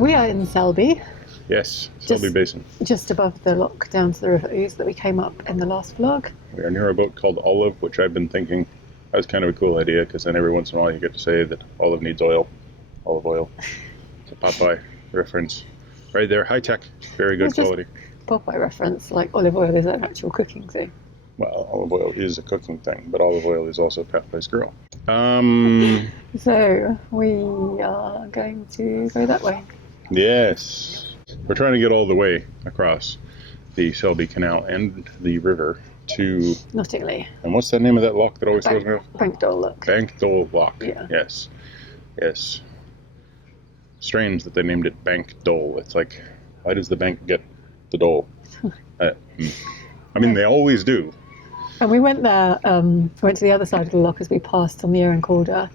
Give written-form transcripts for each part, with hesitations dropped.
We are in Selby. Yes, Selby Basin. Just above the lock down to the River Ouse that we came up in the last vlog. We are near a boat called Olive, which I've been thinking that was kind of a cool idea, because then every once in a while you get to say that Olive needs oil. Olive oil. It's a Popeye reference. Right there, high tech, very good quality. Popeye reference, like olive oil is an actual cooking thing. Well, olive oil is a cooking thing, but olive oil is also Popeye's girl. So, we are going to go that way. Yes. We're trying to get all the way across the Selby Canal and the river to Knottingley. And what's the name of that lock that always throws me off? Bank Dole Lock. Bank Dole Lock. Yeah. Yes. Yes. Strange that they named it Bank Dole. It's like, why does the bank get the dole? I mean, they always do. And we went there, went to the other side of the lock as we passed on the Aire Calder.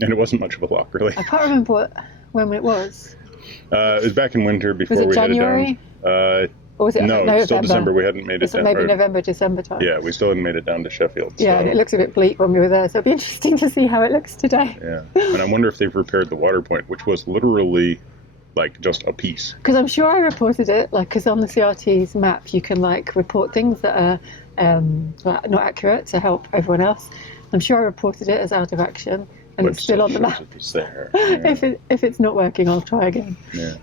And it wasn't much of a lock, really. I can't remember when it was. It was back in winter before was it we January? Headed down. Or was it no, it's still December. We hadn't made it down. Maybe November, December time. Yeah, we still hadn't made it down to Sheffield. Yeah, so. And it looks a bit bleak when we were there, so it'll be interesting to see how it looks today. Yeah, and I wonder if they've repaired the water point, which was literally like just a piece. Because I'm sure I reported it, like, because on the CRT's map you can like report things that are not accurate to help everyone else. I'm sure I reported it as out of action, and but it's still on the map. It's there. Yeah. If it's not working, I'll try again. Yeah.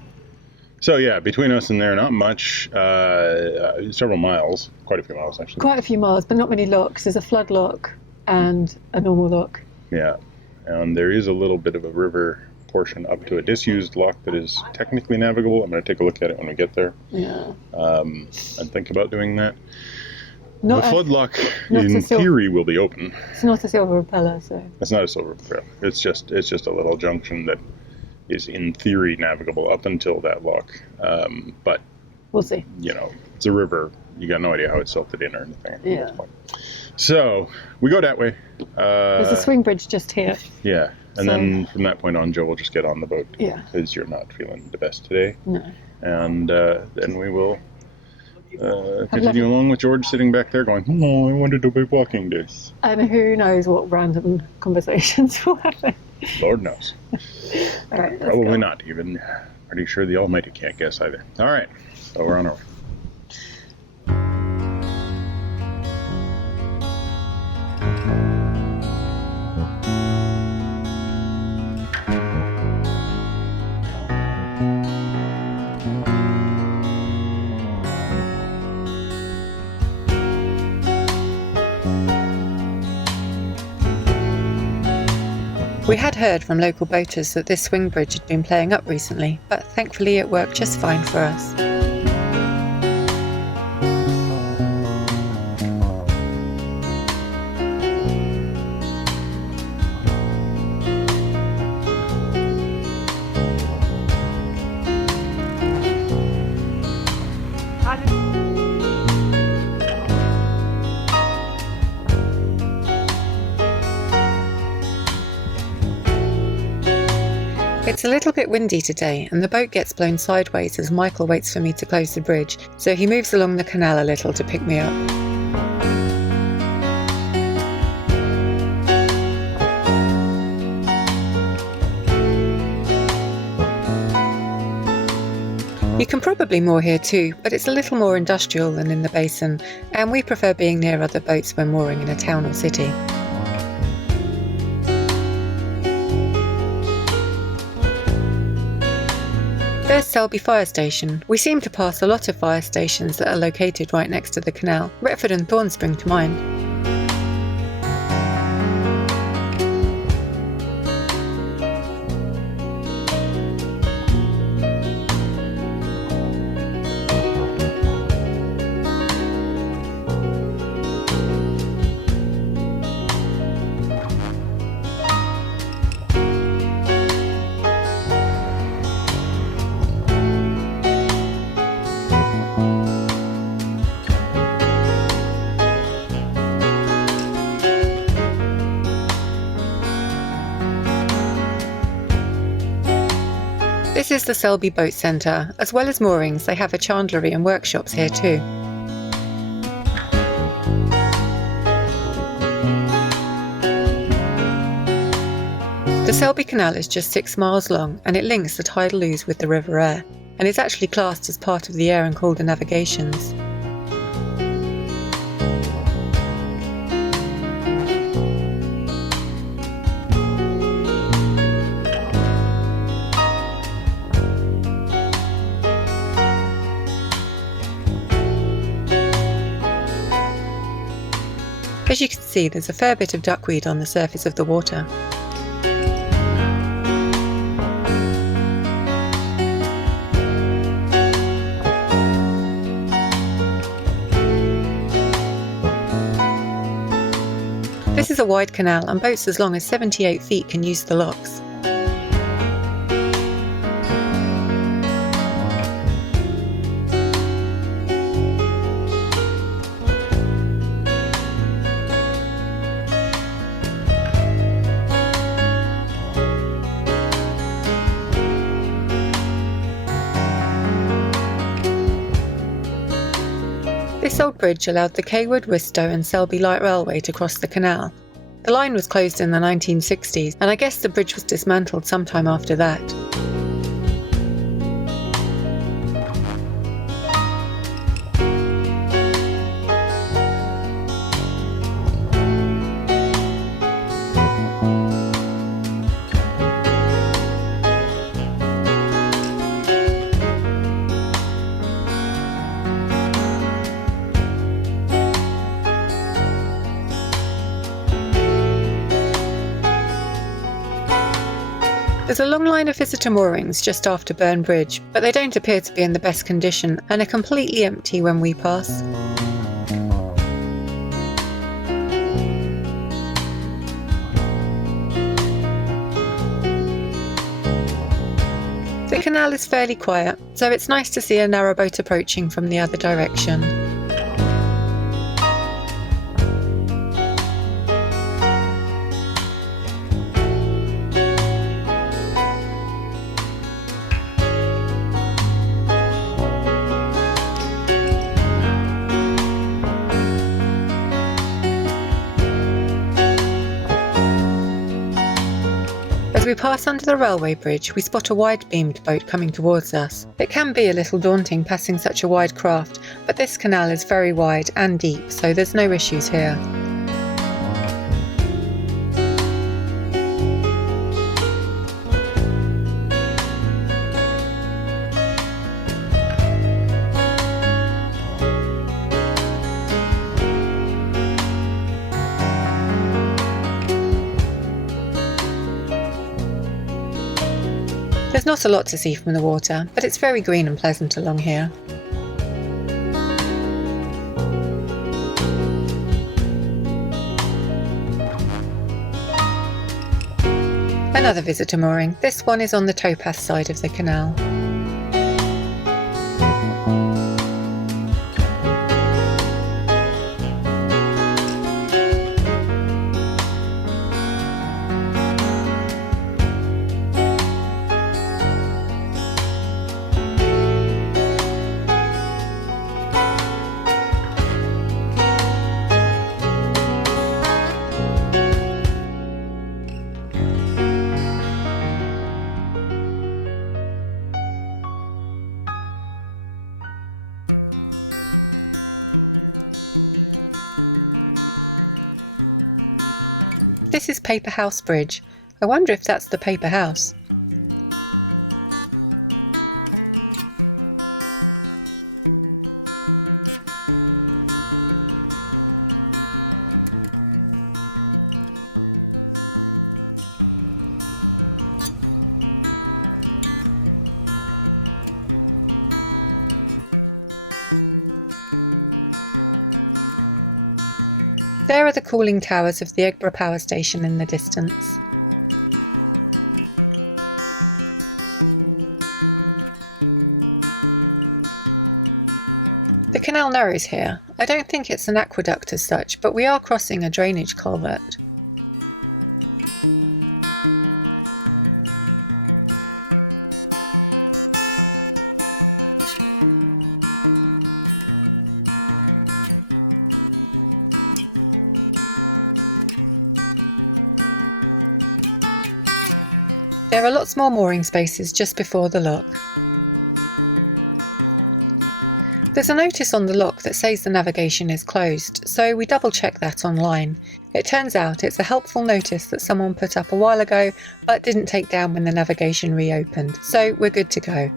So yeah, between us and there, not much. Several miles, quite a few miles actually. Quite a few miles, but not many locks. There's a flood lock and a normal lock. Yeah, and there is a little bit of a river portion up to a disused lock that is technically navigable. I'm going to take a look at it when we get there. Yeah. And think about doing that. Not the flood lock, in theory, will be open. It's not a silver propeller, so. It's not a silver propeller. It's just a little junction that is in theory navigable up until that lock. But we'll see. You know, it's a river. You got no idea how it's silted in or anything. Yeah. So we go that way. There's a swing bridge just here. Yeah. And then from that point on, Joe will just get on the boat. Yeah. Because you're not feeling the best today. No. And then we will continue along with George sitting back there going, oh, I wanted to be walking this. And who knows what random conversations will happen. Lord knows. All right, probably not even. Pretty sure the Almighty can't guess either. All right. So we're on our way. We had heard from local boaters that this swing bridge had been playing up recently, but thankfully it worked just fine for us. It's a little bit windy today, and the boat gets blown sideways as Michael waits for me to close the bridge, so he moves along the canal a little to pick me up. You can probably moor here too, but it's a little more industrial than in the basin, and we prefer being near other boats when mooring in a town or city. There's Selby Fire Station. We seem to pass a lot of fire stations that are located right next to the canal. Retford and Thorn spring to mind. This is the Selby Boat Centre. As well as moorings, they have a chandlery and workshops here too. The Selby Canal is just 6 miles long and it links the tidal Ouse with the River Aire, and is actually classed as part of the Aire Calder Navigations. As you can see, there's a fair bit of duckweed on the surface of the water. This is a wide canal and boats as long as 78 feet can use the locks. This old bridge allowed the Cawood, Wistow and Selby Light Railway to cross the canal. The line was closed in the 1960s, and I guess the bridge was dismantled sometime after that. There's a long line of visitor moorings just after Burn Bridge, but they don't appear to be in the best condition and are completely empty when we pass. The canal is fairly quiet, so it's nice to see a narrowboat approaching from the other direction. As we pass under the railway bridge, we spot a wide-beamed boat coming towards us. It can be a little daunting passing such a wide craft, but this canal is very wide and deep, so there's no issues here. There's not a lot to see from the water, but it's very green and pleasant along here. Another visitor mooring. This one is on the towpath side of the canal. This is Paper House Bridge. I wonder if that's the paper house. There are the cooling towers of the Eggborough Power Station in the distance. The canal narrows here. I don't think it's an aqueduct as such, but we are crossing a drainage culvert. There are lots more mooring spaces just before the lock. There's a notice on the lock that says the navigation is closed, so we double check that online. It turns out it's a helpful notice that someone put up a while ago but didn't take down when the navigation reopened, so we're good to go.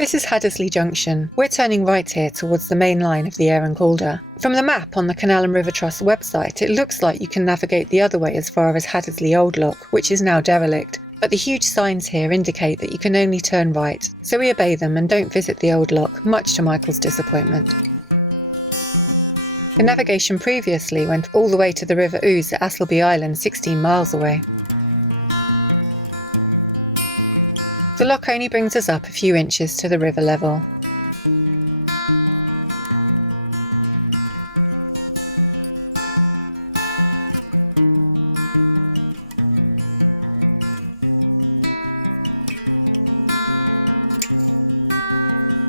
This is Haddesley Junction. We're turning right here towards the main line of the Aire Calder. From the map on the Canal and River Trust website, it looks like you can navigate the other way as far as Haddesley Old Lock, which is now derelict. But the huge signs here indicate that you can only turn right, so we obey them and don't visit the Old Lock, much to Michael's disappointment. The navigation previously went all the way to the River Ouse at Appleby Island, 16 miles away. The lock only brings us up a few inches to the river level.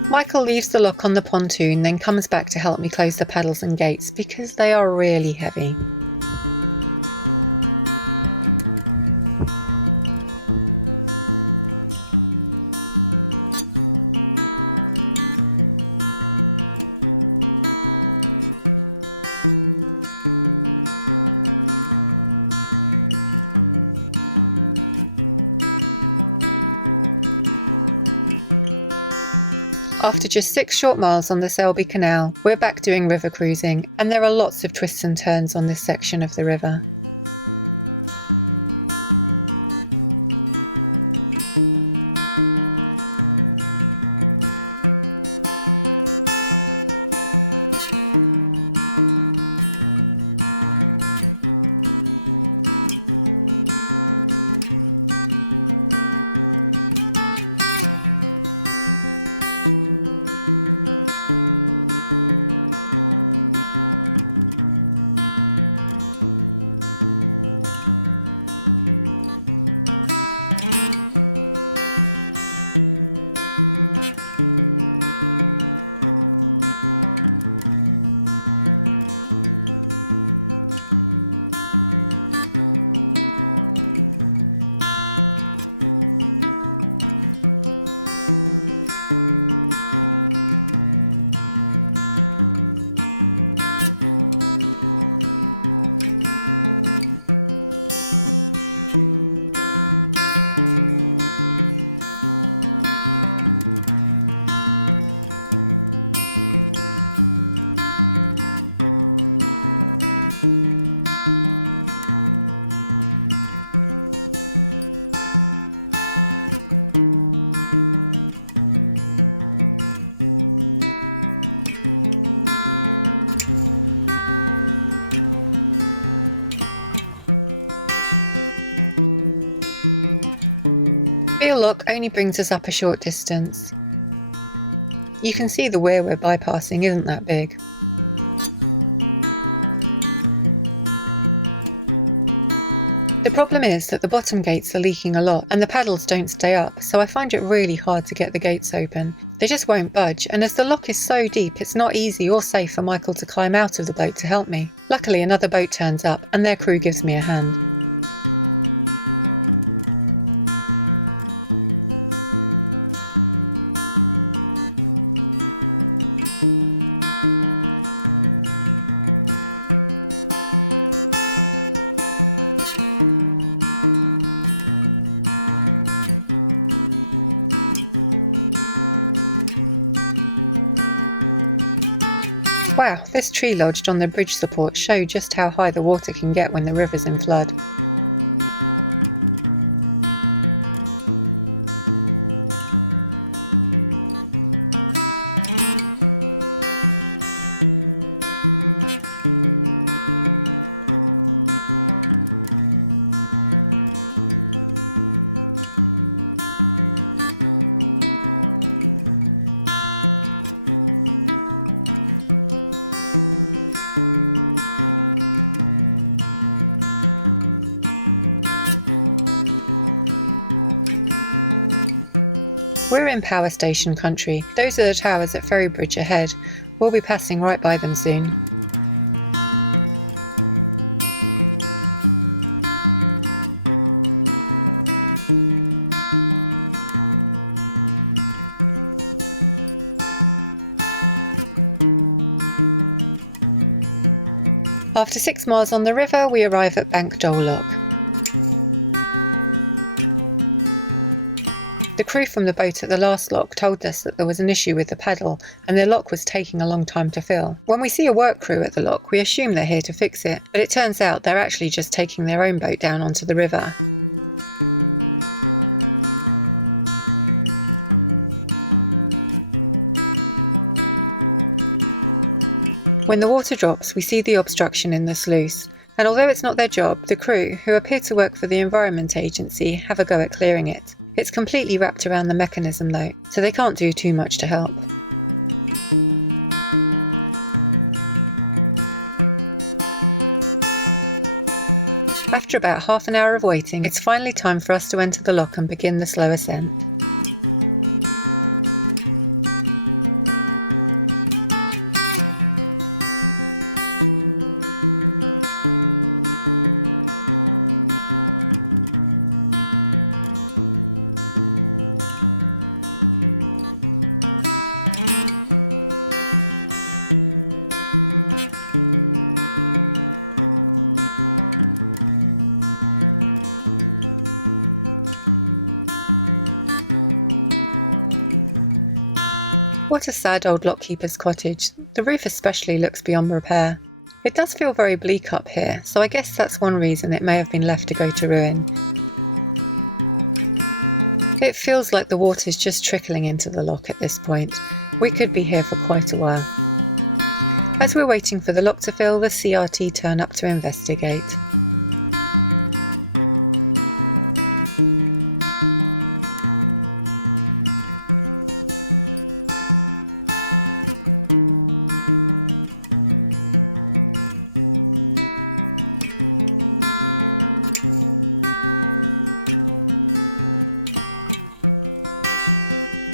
Michael leaves the lock on the pontoon, then comes back to help me close the paddles and gates because they are really heavy. After just 6 short miles on the Selby Canal, we're back doing river cruising, and there are lots of twists and turns on this section of the river. Beale Lock only brings us up a short distance. You can see the weir we're bypassing isn't that big. The problem is that the bottom gates are leaking a lot and the paddles don't stay up, so I find it really hard to get the gates open. They just won't budge, and as the lock is so deep it's not easy or safe for Michael to climb out of the boat to help me. Luckily another boat turns up and their crew gives me a hand. Wow, this tree lodged on the bridge support showed just how high the water can get when the river's in flood. We're in power station country. Those are the towers at Ferrybridge ahead. We'll be passing right by them soon. After 6 miles on the river, we arrive at Bank Dole Lock. The crew from the boat at the last lock told us that there was an issue with the paddle and the lock was taking a long time to fill. When we see a work crew at the lock, we assume they're here to fix it, but it turns out they're actually just taking their own boat down onto the river. When the water drops, we see the obstruction in the sluice, and although it's not their job, the crew, who appear to work for the Environment Agency, have a go at clearing it. It's completely wrapped around the mechanism though, so they can't do too much to help. After about half an hour of waiting, it's finally time for us to enter the lock and begin the slow ascent. What a sad old lockkeeper's cottage. The roof especially looks beyond repair. It does feel very bleak up here, so I guess that's one reason it may have been left to go to ruin. It feels like the water's just trickling into the lock at this point. We could be here for quite a while. As we're waiting for the lock to fill, the CRT turn up to investigate.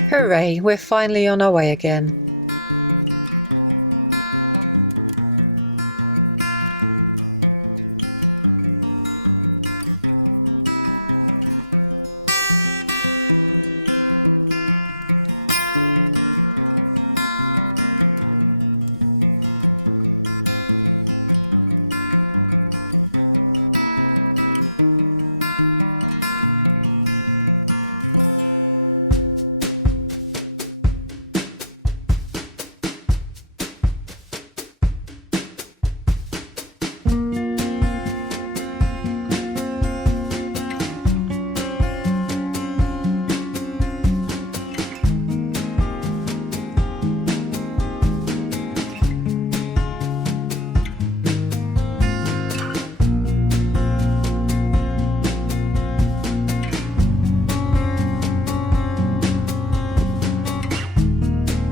Hooray, we're finally on our way again.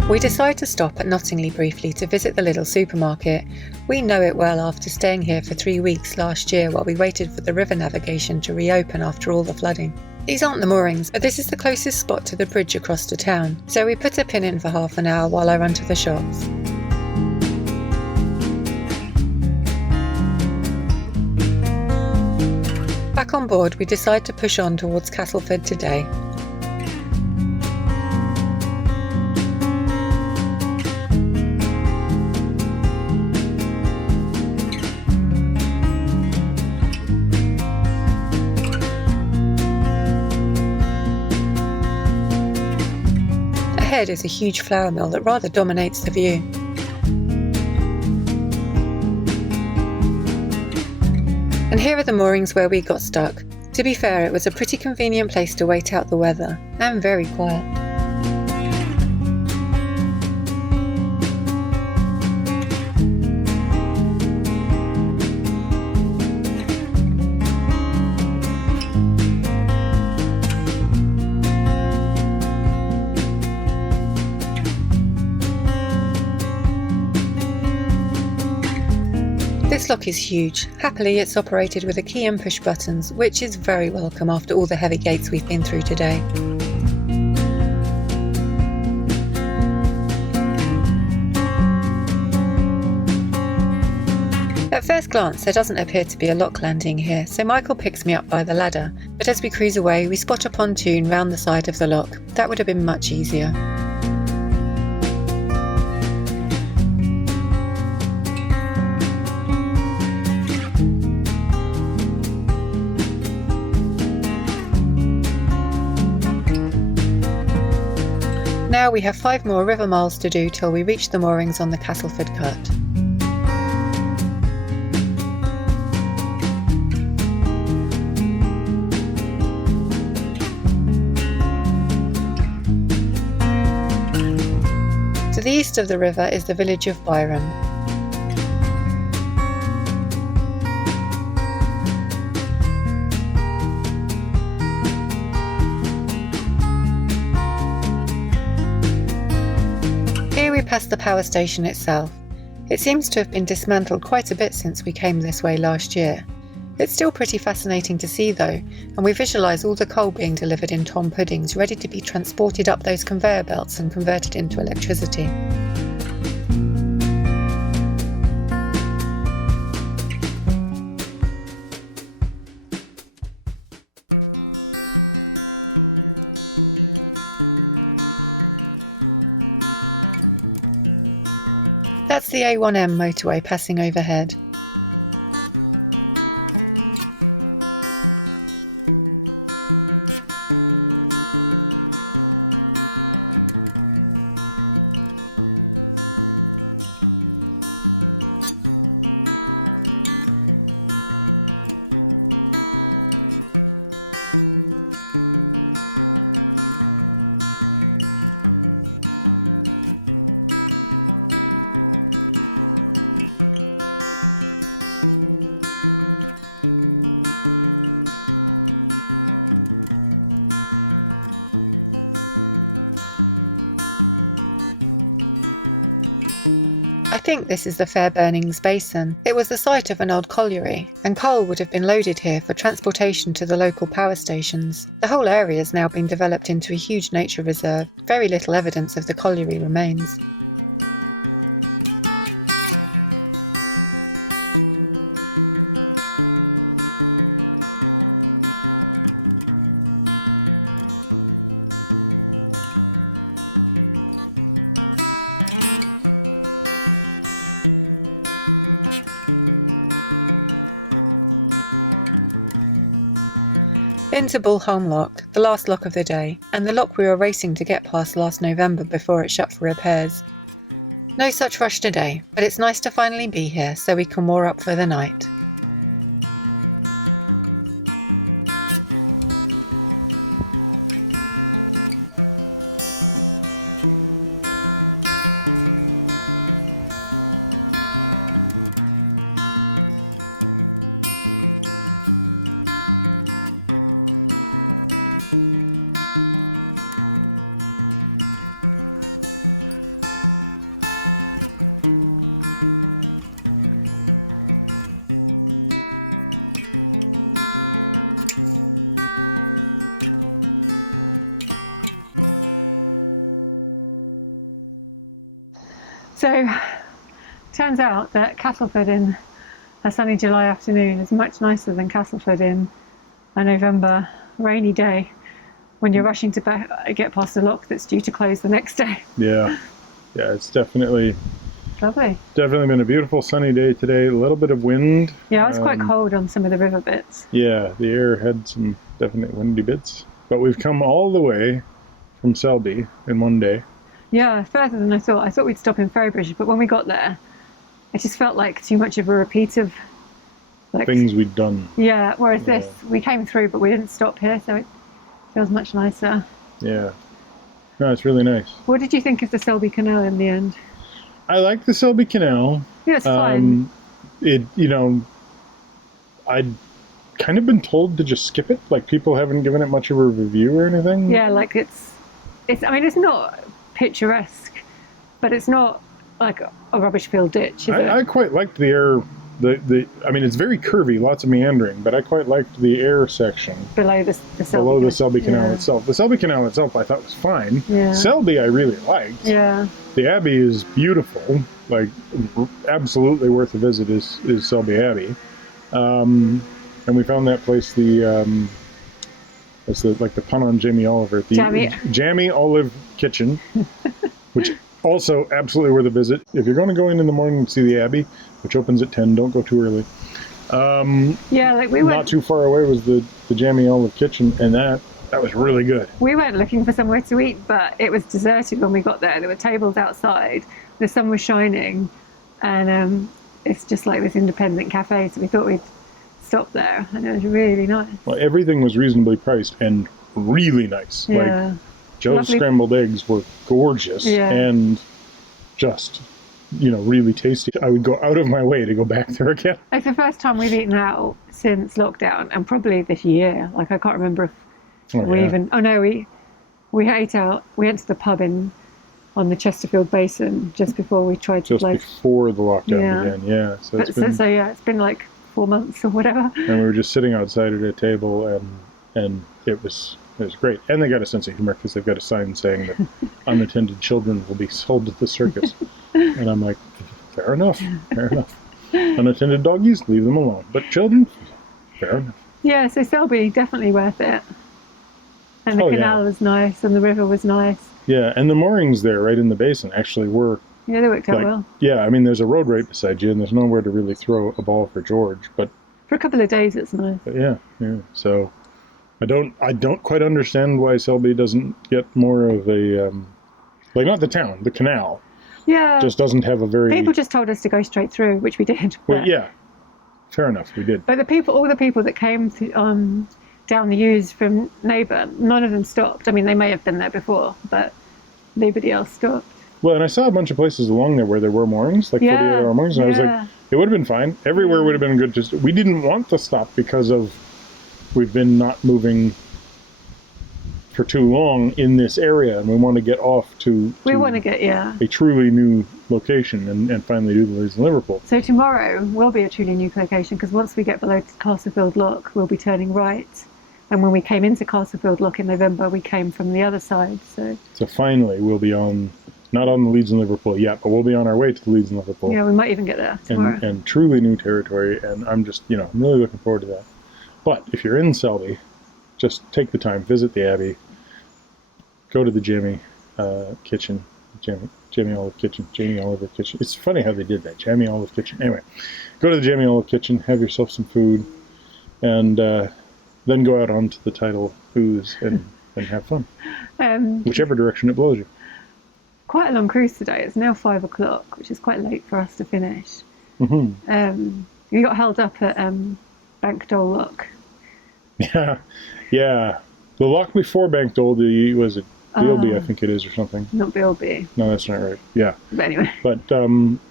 We decide to stop at Knottingley briefly to visit the little supermarket. We know it well after staying here for 3 weeks last year while we waited for the river navigation to reopen after all the flooding. These aren't the moorings, but this is the closest spot to the bridge across to town, so we put a pin in for half an hour while I run to the shops. Back on board, we decide to push on towards Castleford today. Ahead is a huge flour mill that rather dominates the view. And here are the moorings where we got stuck. To be fair, it was a pretty convenient place to wait out the weather, and very quiet. This lock is huge. Happily, it's operated with a key and push buttons, which is very welcome after all the heavy gates we've been through today. At first glance, there doesn't appear to be a lock landing here, so Michael picks me up by the ladder, but as we cruise away, we spot a pontoon round the side of the lock. That would have been much easier. Now we have 5 more river miles to do till we reach the moorings on the Castleford Cut. To the east of the river is the village of Byram. Here we pass the power station itself. It seems to have been dismantled quite a bit since we came this way last year. It's still pretty fascinating to see though, and we visualise all the coal being delivered in tom puddings ready to be transported up those conveyor belts and converted into electricity. That's the A1M motorway passing overhead. I think this is the Fairburnings Basin. It was the site of an old colliery, and coal would have been loaded here for transportation to the local power stations. The whole area has now been developed into a huge nature reserve. Very little evidence of the colliery remains. Into Bullholm Lock, the last lock of the day, and the lock we were racing to get past last November before it shut for repairs. No such rush today, but it's nice to finally be here so we can moor up for the night. So, turns out that Castleford in a sunny July afternoon is much nicer than Castleford in a November rainy day when you're rushing to get past a lock that's due to close the next day. Yeah, it's definitely lovely. Definitely been a beautiful sunny day today. A little bit of wind. Yeah, it was quite cold on some of the river bits. Yeah, the air had some definite windy bits. But we've come all the way from Selby in one day. Yeah, further than I thought. I thought we'd stop in Ferrybridge, but when we got there, it just felt like too much of a repeat of things we'd done. Yeah, whereas this, we came through, but we didn't stop here, so it feels much nicer. Yeah. No, it's really nice. What did you think of the Selby Canal in the end? I like the Selby Canal. Yeah, it's fine. I'd kind of been told to just skip it. Like, people haven't given it much of a review or anything. Yeah, like it's not picturesque, but it's not like a rubbish filled ditch, is it? I quite liked the air. It's very curvy, lots of meandering, but I quite liked the air section below the Selby Canal itself. The Selby Canal itself I thought was fine. Yeah. Selby I really liked. Yeah. The Abbey is beautiful, like absolutely worth a visit is Selby Abbey. And we found that place, it's the pun on Jamie Oliver, the Jammy Olive Kitchen, which also absolutely worth a visit. If you're going to go in the morning and see the Abbey, which opens at 10, don't go too early. We went not too far away was the Jammy Olive Kitchen, and that That was really good. We weren't looking for somewhere to eat, but it was deserted when we got there. There were tables outside, the sun was shining, and it's just like this independent cafe, so we thought we'd stop there, and it was really nice. Well, everything was reasonably priced and really nice. Yeah. Like, Joe's scrambled eggs were gorgeous and just, really tasty. I would go out of my way to go back there again. It's the first time we've eaten out since lockdown, and probably this year. Like, I can't remember if we ate out. We went to the pub on the Chesterfield Basin just before we tried to before the lockdown began. Yeah. So it's been like 4 months or whatever. And we were just sitting outside at a table, and it was great. And they got a sense of humor because they've got a sign saying that unattended children will be sold to the circus. And I'm like, fair enough. Unattended doggies, leave them alone. But children, fair enough. Yeah, so Selby, definitely worth it. And the canal was nice, and the river was nice. Yeah, and the moorings there, right in the basin, actually were... Yeah, they worked out well. Yeah, I mean, there's a road right beside you, and there's nowhere to really throw a ball for George, but... For a couple of days, it's nice. But yeah. So, I don't quite understand why Selby doesn't get more of a... not the town, the canal. Yeah. Just doesn't have a very... People just told us to go straight through, which we did. Well, yeah. Fair enough, we did. But all the people that came to, down the U's from Neighbour, none of them stopped. I mean, they may have been there before, but nobody else stopped. Well, and I saw a bunch of places along there where there were moorings, like 48-hour moorings, and I was like, it would have been fine. Everywhere would have been good. We didn't want to stop because we've been not moving for too long in this area, and we want to get off to a truly new location and finally do the Leeds and Liverpool. So tomorrow will be a truly new location, because once we get below Castleford Lock, we'll be turning right. And when we came into Castleford Lock in November, we came from the other side. So finally, we'll be not on the Leeds and Liverpool yet, but we'll be on our way to the Leeds and Liverpool. Yeah, we might even get there tomorrow. And truly new territory, and I'm just, I'm really looking forward to that. But if you're in Selby, just take the time, visit the Abbey, go to the Jamie Kitchen, Jamie Olive Kitchen. It's funny how they did that, Jamie Olive Kitchen. Anyway, go to the Jamie Olive Kitchen, have yourself some food, and then go out onto the tidal ooze and have fun. Whichever direction it blows you. Quite a long cruise today. It's now 5 o'clock, which is quite late for us to finish. Mm-hmm. We got held up at Bank Dole Lock. Yeah. The lock before Bank Dole was it Bilby, I think it is, or something. Not Bilby. No, that's not right. Yeah. But anyway. But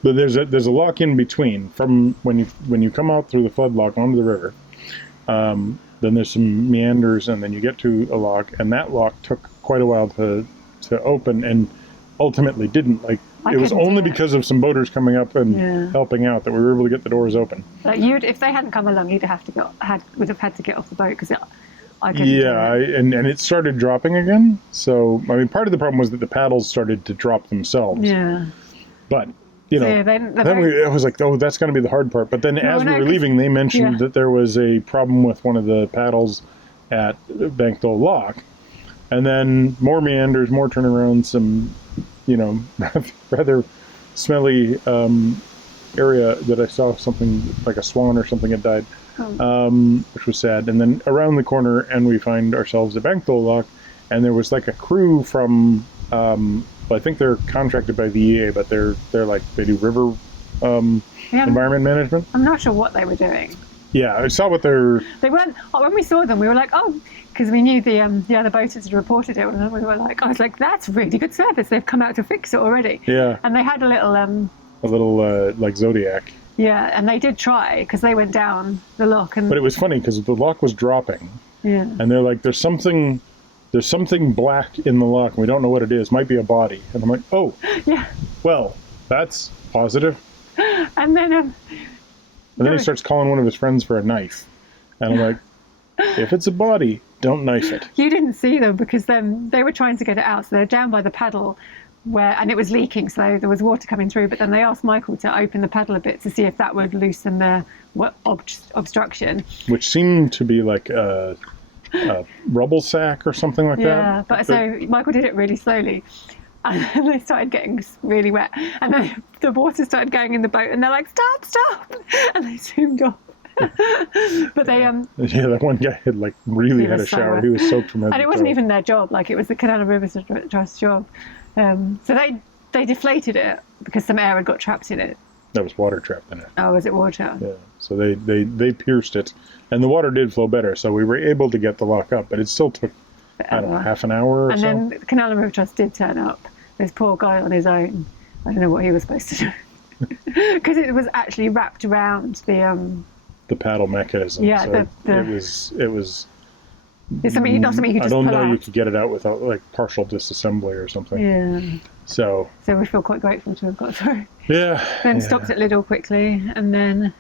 there's a lock in between from when you come out through the flood lock onto the river. Then there's some meanders, and then you get to a lock, and that lock took quite a while to open, and ultimately didn't. It was only because of some boaters coming up and helping out that we were able to get the doors open. If they hadn't come along, would have had to get off the boat, because I couldn't. Yeah, and it started dropping again. So I mean, part of the problem was that the paddles started to drop themselves. Yeah. But I was like, oh, that's going to be the hard part. But then as we were leaving, they mentioned that there was a problem with one of the paddles at Bank Dole Lock, and then more meanders, more turnarounds, some rather smelly area that I saw something like a swan or something had died, which was sad. And then around the corner, and we find ourselves at Bank Dole Lock, and there was like a crew from I think they're contracted by the EA, but they do river environment management. I'm not sure what they were doing. Yeah, I saw what they weren't. When we saw them, we were like, oh, because we knew the other boaters had reported it, and we were like, I was like, that's really good service. They've come out to fix it already. Yeah. And they had a little like Zodiac. Yeah, and they did try, because they went down the lock, but it was funny because the lock was dropping. Yeah. And they're like, there's something black in the lock, and we don't know what it is. Might be a body. And I'm like, oh. Yeah. Well, that's positive. And then he starts calling one of his friends for a knife. And I'm like, if it's a body, don't knife it. You didn't see them, because then they were trying to get it out. So they're down by the paddle, and it was leaking, so there was water coming through. But then they asked Michael to open the paddle a bit to see if that would loosen the obstruction. Which seemed to be like a rubble sack or something like that. Yeah, but so Michael did it really slowly. And they started getting really wet. And then the water started going in the boat, and they're like, stop! And they zoomed off. But they Yeah, that one guy had like really He had a was so shower. wet. He was soaked from head and to it wasn't toe. even their job. Like it was the Canal and River Trust job. So they deflated it because some air had got trapped in it. That was water trapped in it. Oh, was it water? Yeah. So they pierced it, and the water did flow better. So we were able to get the lock up, but it still took I don't know, half an hour or And so. then the Canal and River Trust did turn up. This poor guy on his own. I don't know what he was supposed to do. Because it was actually wrapped around The paddle mechanism. Yeah, So the- it was. it's something, not something you could I just don't pull know out. you could get it out without like partial disassembly or something. Yeah. So So we feel quite grateful to have got through. yeah. Then yeah. stopped at Lidl quickly, and then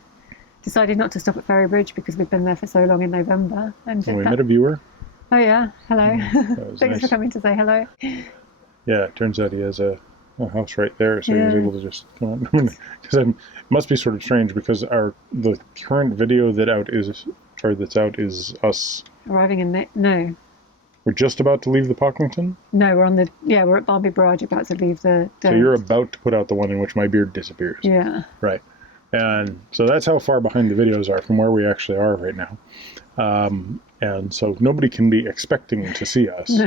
decided not to stop at Ferrybridge because we'd been there for so long in November. And And we met a viewer. Oh yeah, hello. That was Thanks nice. for coming to say hello. Yeah, it turns out he has a house right there, so he was Yeah. able to just come on. Because it must be sort of strange because the current video that's out is us. Arriving in no, We're just about to leave the Pocklington, we're at Barby Barrage about to leave the. so you're about to put out the one in which my beard disappears. Yeah. Right. And so that's how far behind the videos are from where we actually are right now. And so nobody can be expecting to see us.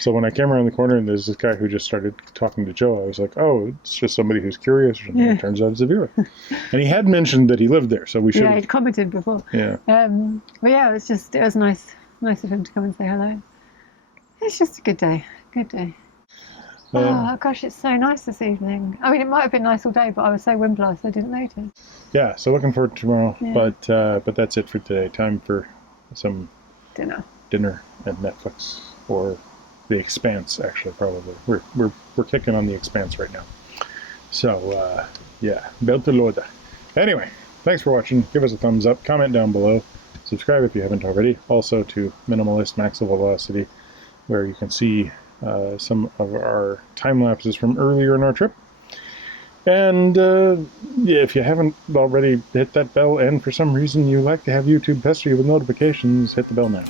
So when I came around the corner and there's this guy who just started talking to Joe, I was like, oh, it's just somebody who's curious. And Yeah. it turns out it's a viewer. And he had mentioned that he lived there, so we should. Yeah, he'd commented before. Yeah. But yeah, it was nice of him to come and say hello. It's just a good day. Good day. Oh gosh, it's so nice this evening. I mean, it might have been nice all day, but I was so windblown, I didn't notice. Yeah, so looking forward to tomorrow. Yeah. But that's it for today. Time for some Dinner. and Netflix, or The Expanse, actually, probably. We're kicking on The Expanse right now. So, yeah, Belta Loda. Anyway, thanks for watching. Give us a thumbs up. Comment down below. Subscribe if you haven't already. Also to Minimalist Maximum Velocity, where you can see some of our time lapses from earlier in our trip. And yeah, if you haven't already hit that bell, and for some reason you like to have YouTube pester you with notifications, hit the bell now.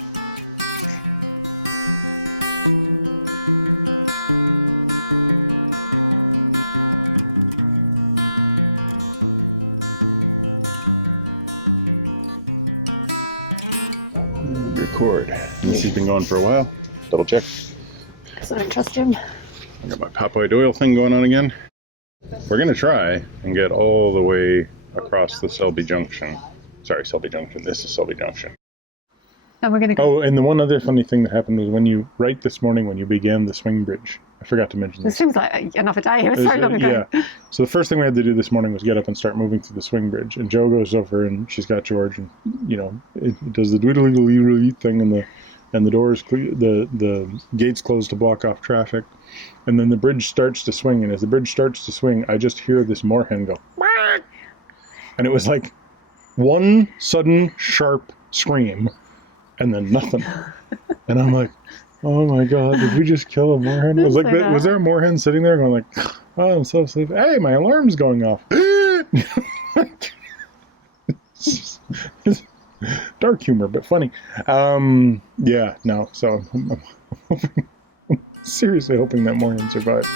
Record. This has been going for a while. Double check. Because I don't trust him. I got my Popeye Doyle thing going on again. We're going to try and get all the way across the Selby Junction. Sorry, Selby Junction. This is Selby Junction. And we're going to go. Oh, and the one other funny thing that happened was right this morning when you began the swing bridge. I forgot to mention It this. seems like another day. It was so long ago. Yeah. So the first thing we had to do this morning was get up and start moving through the swing bridge. And Joe goes over and she's got George, and it does the dwiddly thing, and the doors, the gates close to block off traffic, and then the bridge starts to swing. And as the bridge starts to swing, I just hear this moorhen go, "Quack!" And it was like one sudden sharp scream, and then nothing. And I'm like, oh my god, did we just kill a moorhen? Was like, was there a moorhen sitting there going like, oh, I'm so sleepy. Hey, my alarm's going off. Dark humor, but funny. Yeah, no. So I'm seriously hoping that moorhen survived.